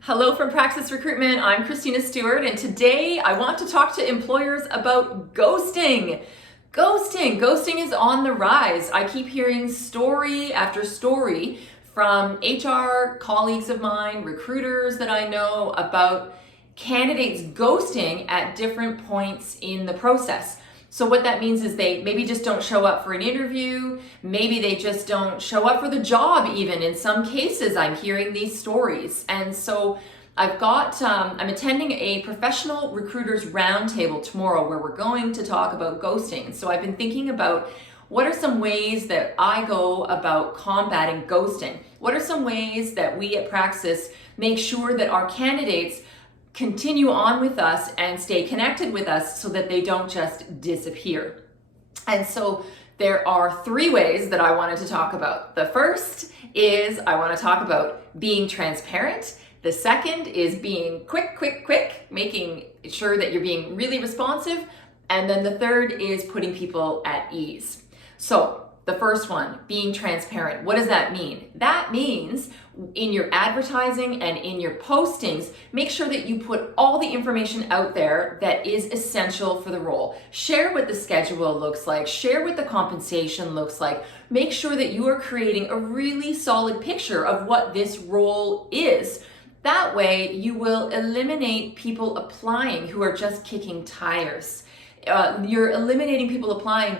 Hello from Praxis Recruitment. I'm Christina Stewart, and today I want to talk to employers about ghosting. Ghosting is on the rise. I keep hearing story after story from HR colleagues of mine, recruiters that I know about candidates ghosting at different points in the process. So what that means is they maybe just don't show up for an interview, maybe they just don't show up for the job even. In some cases, I'm hearing these stories. And so I'm attending a professional recruiters roundtable tomorrow where we're going to talk about ghosting. And so I've been thinking about what are some ways that I go about combating ghosting? What are some ways that we at Praxis make sure that our candidates continue on with us and stay connected with us so that they don't just disappear? And so there are three ways that I wanted to talk about. The first is I want to talk about being transparent. The second is being quick, making sure that you're being really responsive. And then the third is putting people at ease. So the first one, being transparent. What does that mean? That means in your advertising and in your postings, make sure that you put all the information out there that is essential for the role. Share what the schedule looks like, share what the compensation looks like. Make sure that you are creating a really solid picture of what this role is. That way you will eliminate people applying who are just kicking tires. You're eliminating people applying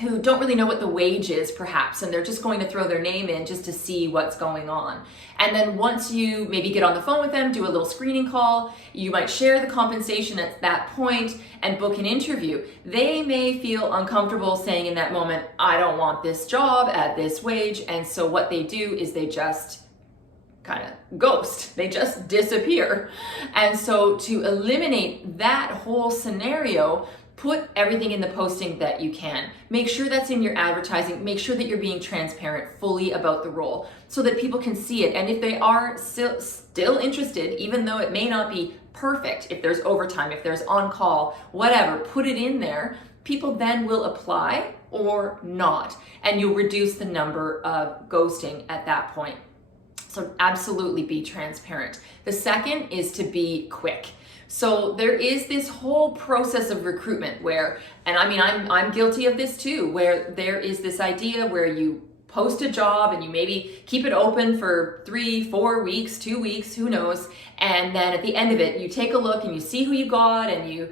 who don't really know what the wage is perhaps, and they're just going to throw their name in just to see what's going on. And then once you maybe get on the phone with them, do a little screening call, you might share the compensation at that point and book an interview. They may feel uncomfortable saying in that moment, I don't want this job at this wage. And so what they do is they just kind of ghost, they just disappear. And so to eliminate that whole scenario, put everything in the posting that you can. Make sure that's in your advertising. Make sure that you're being transparent fully about the role so that people can see it. And if they are still interested, even though it may not be perfect, if there's overtime, if there's on-call, whatever, put it in there. People then will apply or not, and you'll reduce the number of ghosting at that point. So absolutely be transparent. The second is to be quick. So there is this whole process of recruitment where, and I mean, I'm guilty of this too, where there is this idea where you post a job and you maybe keep it open for 3, 4 weeks, 2 weeks, who knows. And then at the end of it, you take a look and you see who you got and you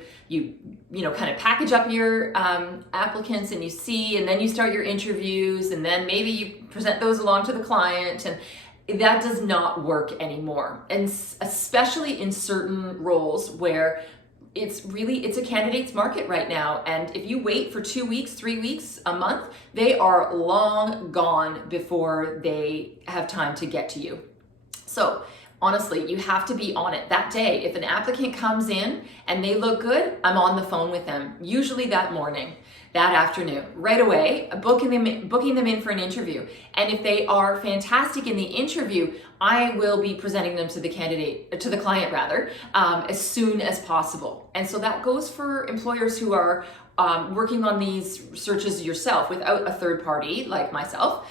kind of package up your applicants and you see, and then you start your interviews and then maybe you present those along to the client, and that does not work anymore. And especially in certain roles where it's a candidate's market right now. And if you wait for 2 weeks, 3 weeks, a month, they are long gone before they have time to get to you. So honestly, you have to be on it that day. If an applicant comes in and they look good, I'm on the phone with them, usually that morning, that afternoon, right away, booking them in for an interview. And if they are fantastic in the interview, I will be presenting them to the client rather, as soon as possible. And so that goes for employers who are working on these searches yourself without a third party like myself.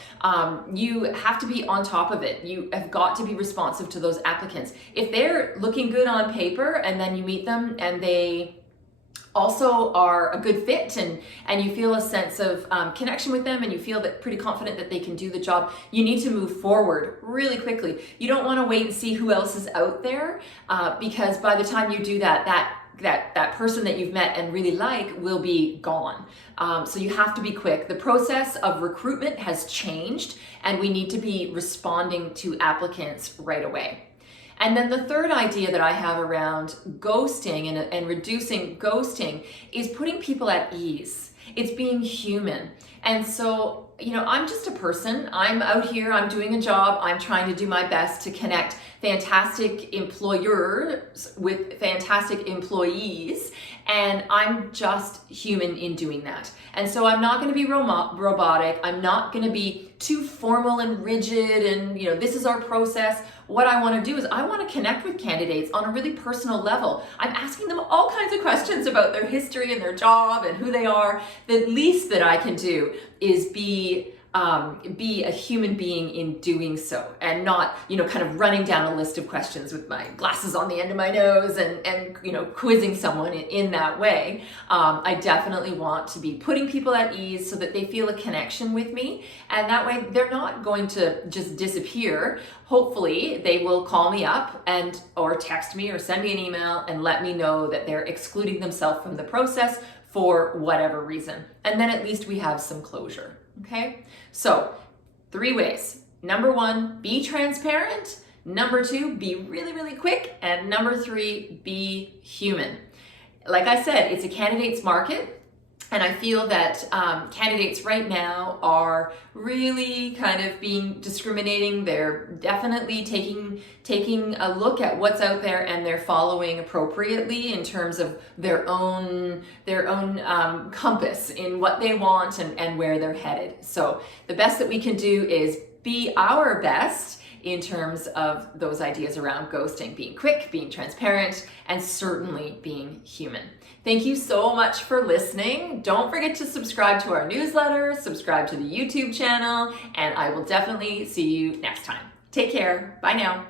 You have to be on top of it. You have got to be responsive to those applicants. If they're looking good on paper and then you meet them and they also are a good fit and you feel a sense of connection with them and you feel that pretty confident that they can do the job, you need to move forward really quickly. You don't want to wait and see who else is out there because by the time you do that person that you've met and really like will be gone. So you have to be quick. The process of recruitment has changed and we need to be responding to applicants right away. And then the third idea that I have around ghosting and reducing ghosting is putting people at ease. It's being human. And so, I'm just a person. I'm out here, I'm doing a job, I'm trying to do my best to connect fantastic employers with fantastic employees, and I'm just human in doing that. And so I'm not going to be robotic. I'm not going to be too formal and rigid and, this is our process. What I want to do is I want to connect with candidates on a really personal level. I'm asking them all kinds of questions about their history and their job and who they are. The least that I can do is be be a human being in doing so, and not, kind of running down a list of questions with my glasses on the end of my nose and quizzing someone in that way. I definitely want to be putting people at ease so that they feel a connection with me, and that way they're not going to just disappear. Hopefully they will call me up or text me or send me an email and let me know that they're excluding themselves from the process for whatever reason. And then at least we have some closure, okay? So 3 ways. Number 1, be transparent. Number 2, be really, really quick. And number 3, be human. Like I said, it's a candidate's market. And I feel that candidates right now are really kind of being discriminating. They're definitely taking a look at what's out there, and they're following appropriately in terms of their own compass in what they want and where they're headed. So the best that we can do is be our best in terms of those ideas around ghosting, being quick, being transparent, and certainly being human. Thank you so much for listening. Don't forget to subscribe to our newsletter, subscribe to the YouTube channel, and I will definitely see you next time. Take care. Bye now.